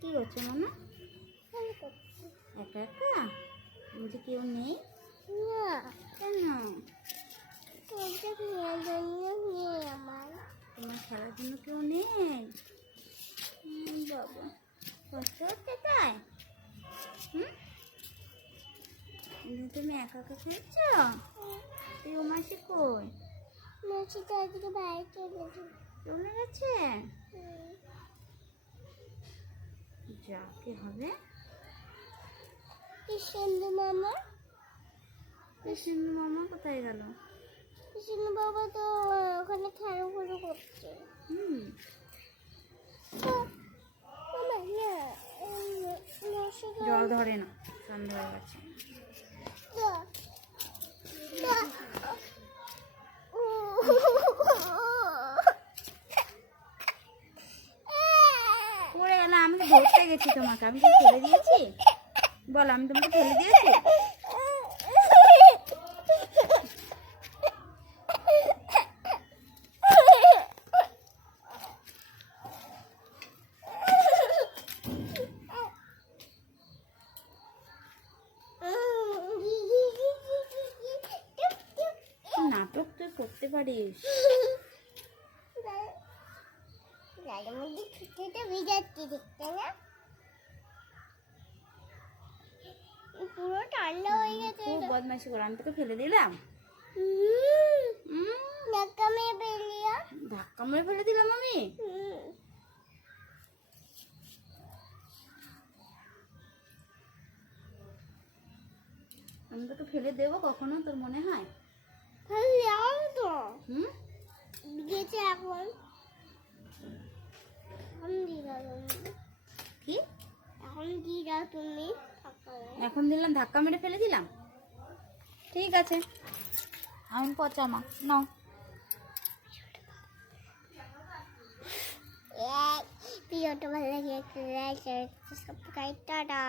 কি করছো মামা? একা একা বলছি কেউ নেই? কেন? তোমার খেলার জন্য কেউ নেই? বাবা কষ্ট হচ্ছে তাই? তুমি একা একা খেলছো? তুই ও মাসি কই? মাসি তো আজকে বাইরে চলে গেছে। যা কি হবে? কৃষ্ণ মামা কৃষ্ণ মামা কোথায় গেল? কৃষ্ণ বাবা তো ওখানে খেলাধুলো করছে। জল ধরে না, সন্ধ্যা হয়ে গেছে। পড়ে গেল। আমি ধরতে গেছি তোমাকে, আমি তো ফেলে দিয়েছি? বলো, আমি তোমাকে ফেলে দিয়েছি? নাটক তুই করতে পারিস। পুরো ঠান্ডা হয়ে গেছে। খুব বদমাইশি করে, আমি তোকে ফেলে দিলাম। ধাক্কা মেরে ফেলিয়া। ধাক্কা মেরে ফেলে দিলাম আমি? আমি তোকে ফেলে দেবো কখনো, তোর মনে হয়? তো গেছে এখন। কি এখন দিদা তুমি এখন দিলাম? ধাক্কা মেরে ফেলে দিলাম? ঠিক আছে, আমি পচামা নাও। ভিডিওটা ভালো লাগে, লাইক সাবস্ক্রাইব, টাটা।